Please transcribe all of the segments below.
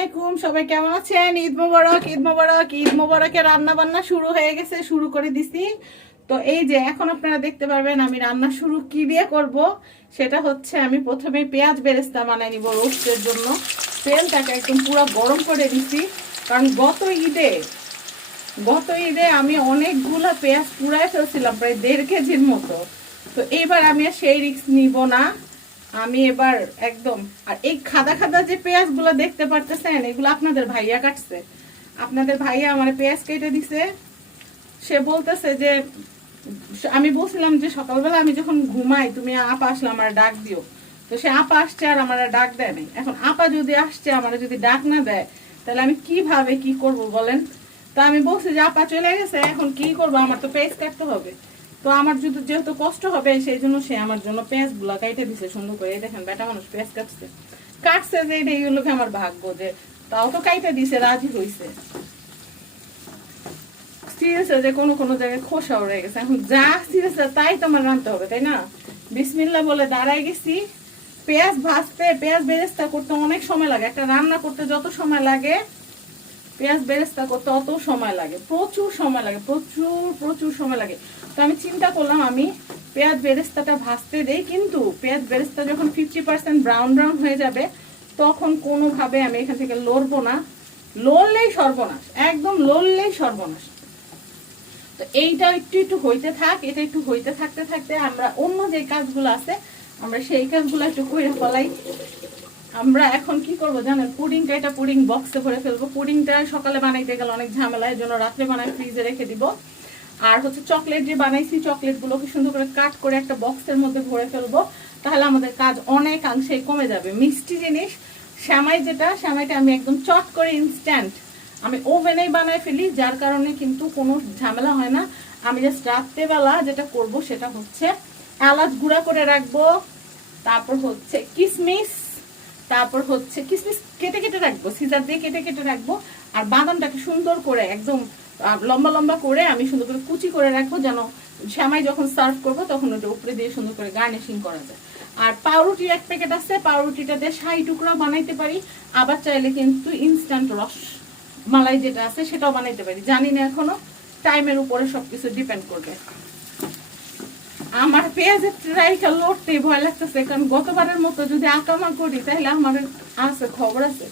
আলাইকুম, সবাই কেমন আছেন? ঈদ মোবারক ঈদ মোবারক, ঈদ মোবারকের রান্না বান্না শুরু হয়ে গেছে, শুরু করে দিছি। তো এই যে, এখন আপনারা দেখতে পারবেন আমি রান্না শুরু কি দিয়ে করব। সেটা হচ্ছে আমি প্রথমে পেঁয়াজ বেরেস্তা বানাই নিব রোস্টের জন্য। তেলটাকে একদম পুরো গরম করে দিছি। কারণ গত ঈদে গত ঈদে আমি অনেকগুলো পেঁয়াজ পুরাই ফেলছিলাম, প্রায় দেড় কেজির মতো। তো এইবার আমি সেই রিস্ক নিব না। আমি এবার একদম, আর এই খাদা খাদা যে পেঁয়াজগুলো দেখতে পারতেছেন, এগুলো আপনাদের ভাইয়া কাটছে। আপনাদের ভাইয়া আমার পেঁয়াজ কেটে দিছে। সে বলতেছে যে, আমি বলছিলাম যে সকালবেলা আমি যখন ঘুমাই, তুমি আপা আসলে আমার ডাক দিও। তো সে আপা আসছে আর আমার ডাক দেয় নাই। এখন আপা যদি আসছে, আমার যদি ডাক না দেয়, তাহলে আমি কীভাবে কি করব বলেন? তা আমি বলছি যে, আপা চলে গেছে, এখন কি করব? আমার তো পেঁয়াজ কাটতে হবে। তো আমার যদি যেহেতু কষ্ট হবে, সেই জন্য সে আমার জন্য পেঁয়াজগুলা কাইটে দিছে, সুন্দর করে। দেখেন বেটা মানুষ পেঁয়াজ কাটছে। কাটছে যে এটা এইগুলোকে আমার ভাগ্য যে তাও তো কাইটে দিছে, রাজি হইছে। সিরিয়াসে যে কোনো কোনো জায়গায় খোসা উড়ে গেছে। এখন যা সিরিয়াস তাই তো আমার রানতে হবে, তাই না? বিসমিল্লা বলে দাঁড়াই গেছি। পেঁয়াজ ভাজতে, পেঁয়াজ বেরেস্তা করতে অনেক সময় লাগে। একটা রান্না করতে যত সময় লাগে পেঁয়াজ বেরেস্তা করতে অত সময় লাগে, প্রচুর সময় লাগে, প্রচুর প্রচুর সময় লাগে। তো আমি চিন্তা করলাম আমি পেঁয়াজ বেরেস্তাটা ভাজতে দেই, কিন্তু পেঁয়াজ বেরেস্তা যখন ফিফটি পার্সেন্ট ব্রাউন ব্রাউন হয়ে যাবে, তখন কোনোভাবে আমি এখান থেকে লড়বো না, লড়লেই সর্বনাশ, একদম লড়লেই সর্বনাশ। তো এইটা একটু একটু হইতে থাক, এটা একটু হইতে থাকতে থাকতে আমরা অন্য যে কাজগুলো আছে, আমরা সেই কাজগুলো একটু করে ফলাই। আমরা এখন কি করব জানেন? পুডিংটা এটা পুডিং বক্সে ভরে ফেলব। পুডিংটা সকালে বানাইতে গেলে অনেক ঝামেলা এর জন্য রাত্রে বানাই ফ্রিজে রেখে দিব। আর হচ্ছে চকলেট যে বানাইছি চকলেটগুলোকে সুন্দর করে কাট করে একটা বক্সের মধ্যে ভরে ফেলব। তাহলে আমাদের কাজ অনেকাংশেই কমে যাবে। মিষ্টি জিনিস, শ্যামাই যেটা, শ্যামাইটা আমি একদম চট করে ইনস্ট্যান্ট আমি ওভেনেই বানাই ফেলি, যার কারণে কিন্তু কোনো ঝামেলা হয় না। আমি জাস্ট রাত্রেবেলা যেটা করব সেটা হচ্ছে এলাচ গুঁড়া করে রাখব। তারপর হচ্ছে কিসমিস তারপর হচ্ছে কিসমিস কেটে কেটে রাখব সিজার দিয়ে কেটে কেটে রাখব, আর বাদামটাকে সুন্দর করে একদম লম্বা লম্বা করে আমি সুন্দর করে কুচি করে রাখব যেন শ্যামাই যখন সার্ভ করব তখন ওটা উপরে দিয়ে সুন্দর করে গার্নিশিং করা যায়। আর পাউরুটি এক প্যাকেট আছে, পাউরুটিটা দিয়ে শাহি টুকরা বানাইতে পারি, আবার চাইলে কিন্তু ইনস্ট্যান্ট রস মালাই যেটা আছে সেটাও বানাইতে পারি। জানি না এখনও টাইমের উপরে সবকিছু ডিপেন্ড করবে। আমার পেঁয়াজের ট্রাইটা লড়তে ভয় লাগতেছে, কারণ গতবারের মতো যদি আকামা করি, তাহলে আমার আছে, খবর আছে।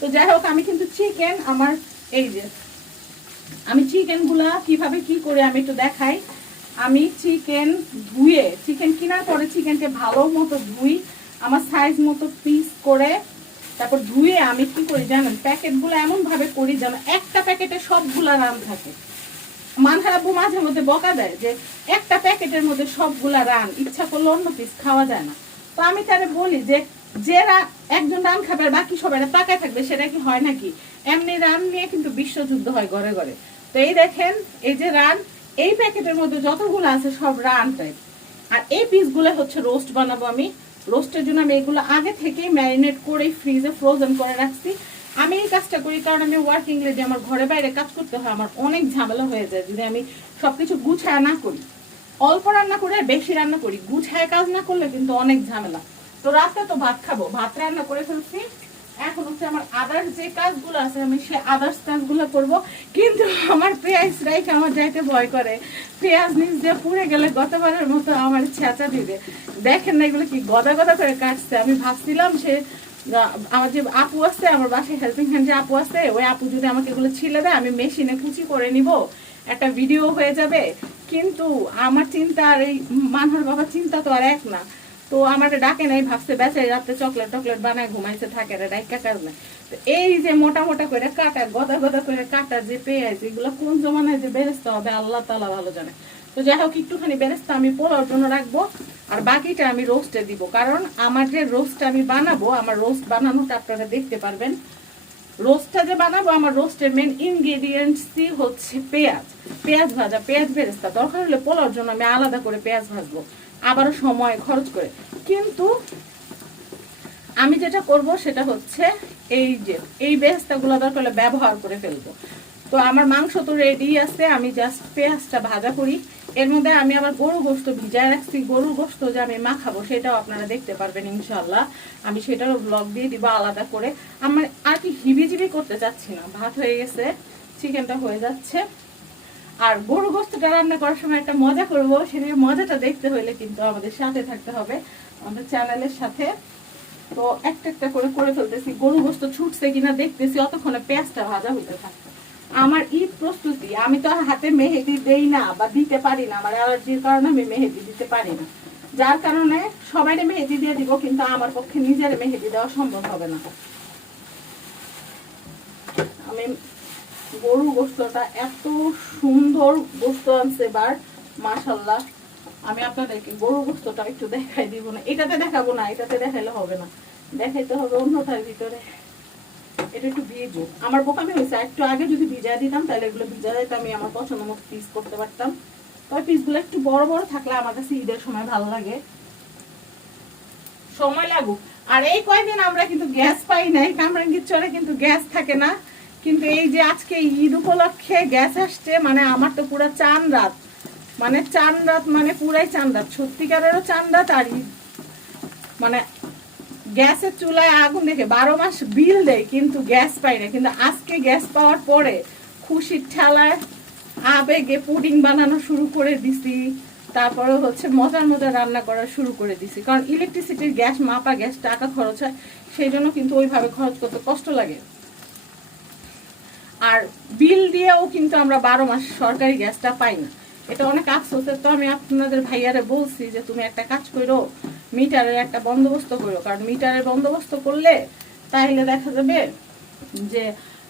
তো যাই হোক, আমি কিন্তু চিকেন আমার এই যে, আমি চিকেনগুলা কীভাবে কি করে আমি একটু দেখাই। আমি চিকেন ধুয়ে চিকেন কেনার পরে চিকেনকে ভালো মতো ধুই, আমার সাইজ মতো পিস করে, তারপর ধুয়ে আমি কি করি জানেন, প্যাকেটগুলো এমন ভাবে করি যেন একটা প্যাকেটে সবগুলা রান থাকে। মানহারাবু মাঝে মধ্যে বকা দেয় যে, একটা প্যাকেটের মধ্যে সবগুলা রান, ইচ্ছা করলে অন্য পিস খাওয়া যায় না। তো আমি তারে বলি যে যে একজন রান খাবে আর বাকি সবাই তাকায় থাকবে, সেটা কি হয় নাকি? এমনি রান নিয়ে কিন্তু বিশ্বযুদ্ধ হয় ঘরে ঘরে। তো এই দেখেন, এই যে রান, এই প্যাকেটের মধ্যে যতগুলো আছে সব রান টাইপ আর এই পিসগুলো হচ্ছে রোস্ট বানাবো আমি। রোস্টের জন্য আমি এগুলো আগে থেকেই ম্যারিনেট করে ফ্রিজে ফ্রোজেন করে রাখছি। আমি এই কাজটা করি কারণ আমি ওয়ার্কিং লেডি আমার ঘরে বাইরে কাজ করতে হয়, আমার অনেক ঝামেলা হয়ে যায় যদি আমি সবকিছু গুছায় না করি। অল্প রান্না করে আর বেশি রান্না করি। গুছায় কাজ না করলে কিন্তু অনেক ঝামেলা। তো রাতে তো ভাত খাব। ভাত রান্না করে ফেলছি। এখন হচ্ছে আমার আদার্স যে কাজগুলো আছে, আমি সে আদার্স কাজগুলো করব। কিন্তু আমার পেঁয়াজ রাইকে আমার যাইতে ভয় করে। পেঁয়াজ নিচ দিয়ে পুড়ে গেলে গতবারের মতো আমার ছেঁচা দিবে। দেখেন না এগুলো কি গদা গদা করে কাটছে। আমি ভাবছিলাম সে আমার যে আপু আছে, আমার বাসায় হেল্পিং হ্যান্ড যে আপু আছে, ওই আপু যদি আমাকে এগুলো ছিলে দেয়, আমি মেশিনে কুচি করে নিব। একটা ভিডিও হয়ে যাবে। কিন্তু আমার চিন্তা আর এই মানহার বাবার চিন্তা তো আর এক না। তো আমার ডাকে নাই, ভাবছে, বেচারি রাতে চকলেট টকলেট বানায় ঘুমাইছে, থাকে রে, ডাইকা কাজ না তো এই যে মোটা মোটা করে কাটা, গদা গদা করে কাটা যে পেঁয়াজ, এগুলো কোন জমানায় যে বেরেস্তা হবে, আল্লাহ তালা ভালো জানে। তো যাই হোক, একটুখানি বেরেস্তা আমি পোলাওর জন্য রাখব আর বাকিটা আমি রোস্টে দিব। কারণ আমার যে রোস্ট আমি বানাবো, আমার রোস্ট বানানোটা আপনারা দেখতে পারবেন। রোস্টটা যে বানাবো, আমার রোস্টের মেন ইনগ্রেডিয়েন্টসই হচ্ছে পেঁয়াজ। পেঁয়াজ ভাজা, পেঁয়াজ বেরেস্তা। দরকার হলে পোলাওর জন্য আমি আলাদা করে পেঁয়াজ ভাজবো। আবারও সময় খরচ করে। কিন্তু আমি যেটা করব, সেটা হচ্ছে এই যে, এই বেরেস্তাগুলো দরকার হলে ব্যবহার করে ফেলব। তো আমার মাংস তো রেডি আছে, আমি জাস্ট পেঁয়াজটা ভাজা করি। এর মধ্যে আমি আবার গরু গোস্ত ভিজায় রাখছি। গরুর গোস্ত যে আমি মাখাবো, সেটাও আপনারা দেখতে পারবেন ইনশাল্লাহ আমি সেটারও ব্লগ দিয়ে দিব আলাদা করে। আমার আর কি হিবিজিবি করতে চাচ্ছি না। ভাত হয়ে গেছে, চিকেনটা হয়ে যাচ্ছে। আর গরু গোস্তটা রান্না করার সময় একটা মজা করব। সেটার মজাটা দেখতে হলে কিন্তু আমাদের সাথে থাকতে হবে, আমাদের চ্যানেলের সাথে। তো একটা একটা করে করে ফেলতেছি। গরু গোস্ত ছুটছে কিনা দেখতেছি, অতক্ষণে পেঁয়াজটা ভাজা হইতে থাকবে। আমার ঈদ প্রস্তুতি, আমি তো হাতে মেহেদি দেই না বা দিতে পারি না, আমার অ্যালার্জির কারণে আমি মেহেদি দিতে পারি না। যার কারণে সবাই মেহেদি দিয়ে দিব, কিন্তু আমার পক্ষে নিজের মেহেদি দেওয়া সম্ভব হবে না। আমি গরু গোস্তটা এত সুন্দর গোস্ত আনছে এবার মাশাল্লাহ আমি আপনাদেরকে গরু গোস্তটা একটু দেখাই দিব না। এটাতে দেখাবো না, এটাতে দেখাইলে হবে না। দেখাইতে হবে অন্যটার ভিতরে। এটা একটু ভিজুক আমার বোকামি হয়েছে একটু আগে যদি দিতাম, তাহলে এগুলো ভিজা আমি আমার পছন্দ মতো পিস করতে পারতাম। তবে পিসগুলো একটু বড় বড় থাকলে আমার কাছে ঈদের সময় ভালো লাগে। সময় লাগুক। আর এই কয়দিন আমরা কিন্তু গ্যাস পাই নাই, কামরাঙ্গির চরে কিন্তু গ্যাস থাকে না। কিন্তু এই যে আজকে ঈদ উপলক্ষে গ্যাস আসছে মানে আমার তো পুরো চান রাত। মানে চান রাত মানে পুরাই চান রাত। সত্যিকারেরও চান রাত আর ঈদ। মানে গ্যাসের চুলায় আগুন দেখে বারো মাস বিল দেয়, কিন্তু গ্যাস পাই না। কিন্তু আজকে গ্যাস পাওয়ার পরে খুশির ঠেলায় আবেগে পুডিং বানানো শুরু করে দিছি। তারপরে হচ্ছে মজার মজার রান্না করা শুরু করে দিছি। কারণ ইলেকট্রিসিটির গ্যাস মাপা গ্যাস টাকা খরচ হয়, সেই জন্য কিন্তু ওইভাবে খরচ করতে কষ্ট লাগে। আর বিল দিয়েও কিন্তু আমরা বারো মাস সরকারি গ্যাসটা পাই না। এটা অনেক আফসোসের। তো আমি আপনাদের ভাইয়ারে বলছি যে, তুমি একটা কাজ করো, মিটারের একটা বন্দোবস্ত করো। কারণ মিটারের বন্দোবস্ত করলে তাহলে দেখা যাবে যে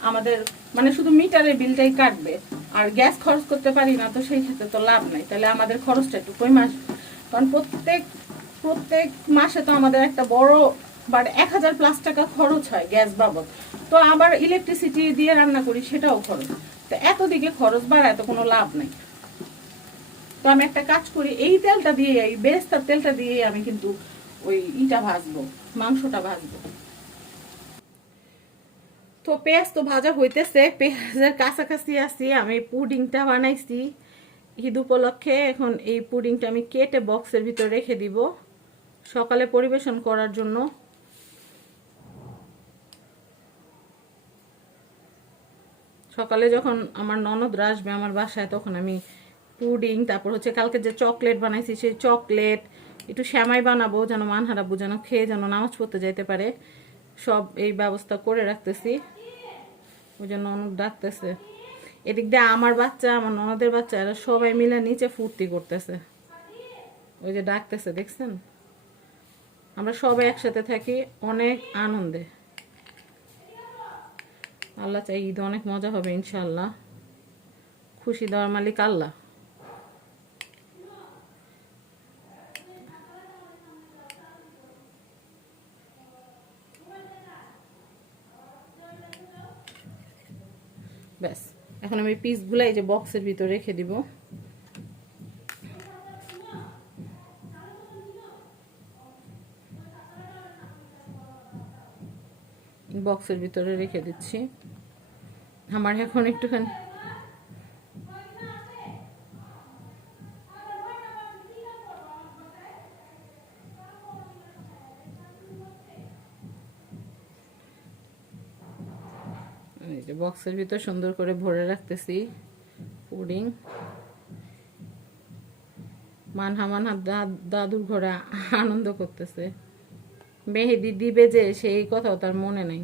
আমাদের মানে শুধু মিটারের বিলটাই কাটবে, আর গ্যাস খরচ করতে পারি না, তো সেই ক্ষেত্রে তো লাভ নাই। তাহলে আমাদের খরচটা একটু কমে আসবে। কারণ প্রত্যেক প্রত্যেক মাসে তো আমাদের একটা বড়, বাট এক হাজার প্লাস টাকা খরচ হয় গ্যাস বাবদ। তো আবার ইলেকট্রিসিটি দিয়ে রান্না করি, সেটাও খরচ। তো এত দিকে খরচ বাড়ায় তো কোনো লাভ নেই। তো আমি একটা কাজ করি, এই তেলটা দিয়ে, এই বেরেস্তার তেলটা দিয়ে আমি কিন্তু ওই ইটা ভাজবো, মাংসটা ভাজবো। তো পেঁয়াজ তো ভাজা হইতেছে, পেঁয়াজের কাছাকাছি আছি, আমি পুডিংটা বানাইছি। ঈদ উপলক্ষে এখন এই পুডিংটা আমি কেটে বক্সের ভিতরে রেখে দিব, সকালে পরিবেশন করার জন্য। সকালে যখন আমার ননদরা আসবে আমার বাসায়, তখন আমি পুডিং, তারপর হচ্ছে কালকে যে চকলেট বানাইছি, সেই চকলেট, একটু শ্যামাই বানাবো যেন মানহারা যেন খেয়ে যেন নামাজ পড়তে যাইতে পারে। সব এই ব্যবস্থা করে রাখতেছি। ওই জন্য ননদ ডাকতেছে। এদিক দিয়ে আমার বাচ্চা, আমার ননদের বাচ্চা, এরা সবাই মিলে নিচে ফুর্তি করতেছে। ওই যে ডাকতেছে, দেখছেন? আমরা সবাই একসাথে থাকি, অনেক আনন্দে। আল্লাহ চাই ঈদ অনেক মজা হবে ইনশাল্লাহ খুশি দেওয়ার মালিক আল্লাহ। এখন আমি পিসগুলো এই যে বক্সের ভিতরে রেখে দিব। বক্সের ভিতরে রেখে দিচ্ছি। আমার এখন একটুখানি বক্সের ভিতর সুন্দর করে ভরে রাখতেছি পুডিং। মানহা মানহা দাদুর ঘরে আনন্দ করতেছে। মেহেদি দিবে যে, সেই কথাও তার মনে নেই।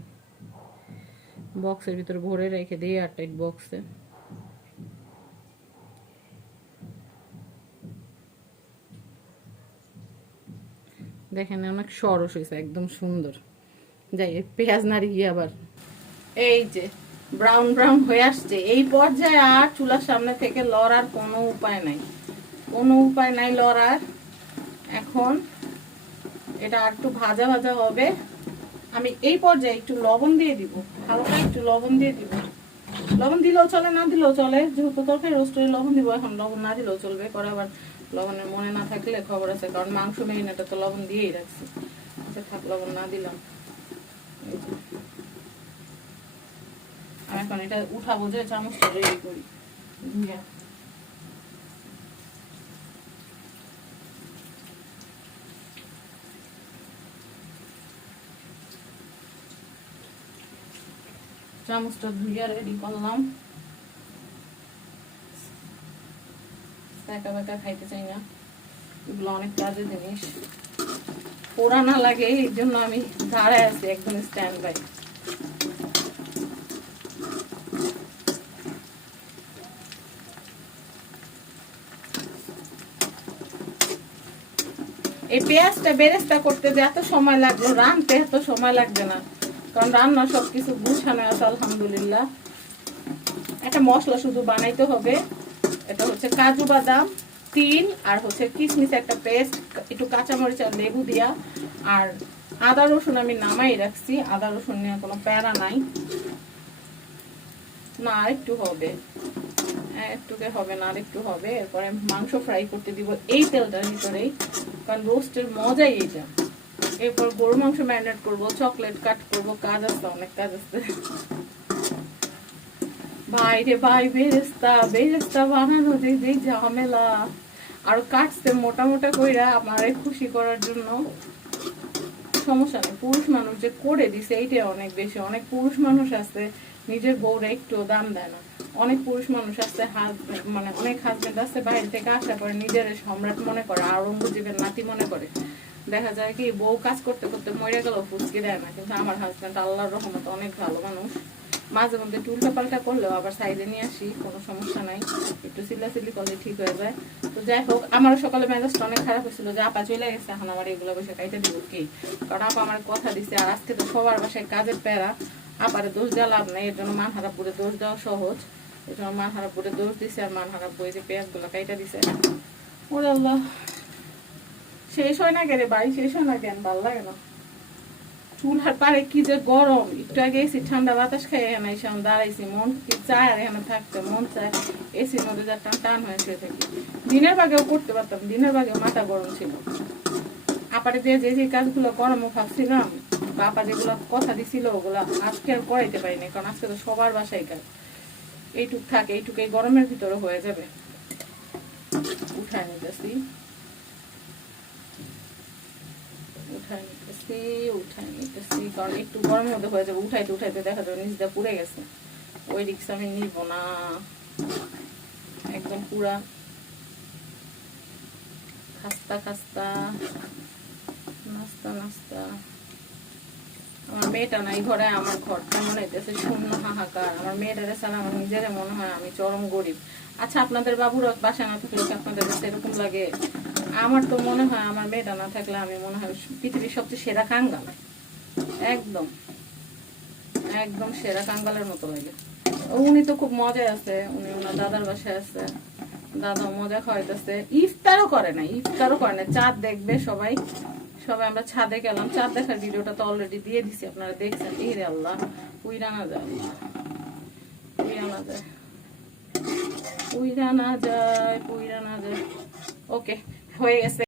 বক্সের ভিতরে ভরে রেখে দিই এয়ারটাইট বক্সে দেখেন অনেক সরস হয়েছে একদম সুন্দর। যাই পেঁয়াজ নাড়ি গিয়ে আবার। এই যে। ব্রাউন ব্রাউন হয়ে আসছে। এই পর্যায়ে আর চুলার সামনে থেকে লড়ার কোনো উপায় নাই। কোনো উপায় নাই লড়ার। এখন এটা আর একটু ভাজা ভাজা হবে। আমি এই পর্যায়ে একটু লবণ দিয়ে দিব। হালকা একটু লবণ দিয়ে দিব। লবণ দিলেও চলে, না দিলেও চলে। যেহেতু তরকারি রোস্টে লবণ দিব, এখন লবণ না দিলেও চলবে। পরে আবার লবণের মনে না থাকলে খবর আছে, কারণ মাংস মেরিনেটা তো লবণ দিয়েই রাখছি। আচ্ছা থাক, লবণ না দিলাম। এটা উঠাবো যে চামচটা রেডি করি। চামচটা ধুইয়া রেডি করলাম। একা বাঁকা খাইতে চাই না। এগুলো অনেক কাজের জিনিস। পোড়া না লাগে এই জন্য আমি দাঁড়ায় আছি একদম স্ট্যান্ড বাই এই পেঁয়াজটা বেরেস্তা করতে যে এত সময় লাগল রানতে এত সময় লাগবে না। কারণ রান্না সব কিছু গুছানো আছে, আলহামদুলিল্লাহ। একটা মশলা শুধু বানাইতে হবে, এটা হচ্ছে কাজু বাদাম, তিল, আর হচ্ছে কিশমিশ একটা পেস্ট, একটু কাঁচামরিচ আর লেবু দিয়া। আর আদা রসুন আমি নামাই রাখছি, আদা রসুন নিয়ে কোনো প্যারা নাই। না একটু হবে। একটুকে হবে না একটু হবে। এরপরে মাংস ফ্রাই করতে দিব এই তেলটার ভিতরেই, কারণ রোস্টের মজাই এইটা। এরপর গরু মাংস ম্যারিনেট করব চকলেট কাট করব, কাজ অনেক কাজ ভাই, বেরেস্তা বেরেস্তা বানানো যে যে ঝামেলা। আর কাটছে মোটা মোটা কইরা আমারে খুশি করার জন্য। সমস্যা নেই, পুরুষ মানুষ যে করে দিছে এইটা অনেক বেশি। অনেক পুরুষ মানুষ আছে, নিজের বউরা একটু দাম দেয় না। অনেক পুরুষ মানুষ আছে মানে অনেক হাজবেন্ড আছে, বাইরে থেকে আসা করে নিজের সম্রাট মনে করে আরঙ্গজীবের নাতি মনে করে। দেখা যায় কি, বউ কাজ করতে করতে মরে গেল ফুসকি দেয় না, কিন্তু আমার হাজবেন্ড আল্লাহর রহমত অনেক ভালো মানুষ। মাঝে মধ্যে একটু উল্টা পাল্টা করলেও আবার সাইডে নিয়ে আসি, কোনো সমস্যা নাই। একটু সিলাসিলি করলে ঠিক হয়ে যায়। তো যাই হোক, আমার সকালে মেজাজটা অনেক খারাপ হয়েছিল যে আপা চলে গেছে, এখন আমার এগুলো বসে খাইতে দিব কি? কারণ আপা আমার কথা দিছে, আর আজকে তো সবার বাসায় কাজের প্যারা। আপারে দোষ দেওয়া লাভ নেই, এর জন্য মান হারাপুরে দোষ দেওয়া সহজ। দোষ দিছে, আর পেঁয়াজগুলো কাইটা দিছে। ওরে আল্লাহ। শেষ হয় না কেন শেষ হয় না কেন? লাগে না। পারে কি যে গরম। একটু আগে এসি ঠান্ডা বাতাস এসে আমি দাঁড়াইছি। মন কি চায় আর এখানে থাকতে? মন চায় এসির মধ্যে যা টান টান হয়ে শুয়ে থাকি। দিনের বাগেও করতে পারতাম, দিনের বাগেও মাথা গরম ছিল। আপারে যে যে যে কাজগুলো করামো ভাবছিলাম বা আপা যেগুলো কথা দিছিল, ওগুলো আজকে আর করাইতে পারিনি, কারণ আজকে তো সবার বাসায় কাজ। এইটুক থাকে, এইটুক, এই গরমের ভিতরে হয়ে যাবে। উঠায় নিতেছি। একটু হয়ে যাবে। উঠাইতে উঠাইতে দেখা যাবে পুড়ে গেছে। ওই রিক্স আমি একদম পুরা খাস্তা খাস্তা। নাস্তা নাস্তা। আমার মেয়েটা নাই ঘরে, আমার ঘরটা মনে হইতেছে শূন্য হাহাকার। আমার মেয়েটারে ছাড়া আমার নিজের মনে হয় আমি চরম গরিব। আচ্ছা আপনাদের বাবুর বাসায় না থাকলে আপনাদের কাছে এরকম লাগে? আমার তো মনে হয় আমার মেয়েটা না থাকলে আমি মনে হয় পৃথিবীর সবচেয়ে সেরা কাঙ্গাল। একদম। একদম সেরা কাঙ্গালের মতো লাগে। উনি তো খুব মজায় আছে, উনি ওনার দাদার বাসায় আছে। দাদা মজা খাওয়াইতেছে। ইফতারও করে না ইফতারও করে না চাঁদ দেখবে সবাই। সবাই আমরা ছাদে গেলাম চাঁদ দেখার ভিডিওটা তো অলরেডি দিয়ে দিছি, আপনারা দেখছেন। এই রে আল্লাহ, উইরা না যায়। উইরানা যায়। উইরা না যায়, উইরা না যায়। ওকে, হয়ে গেছে।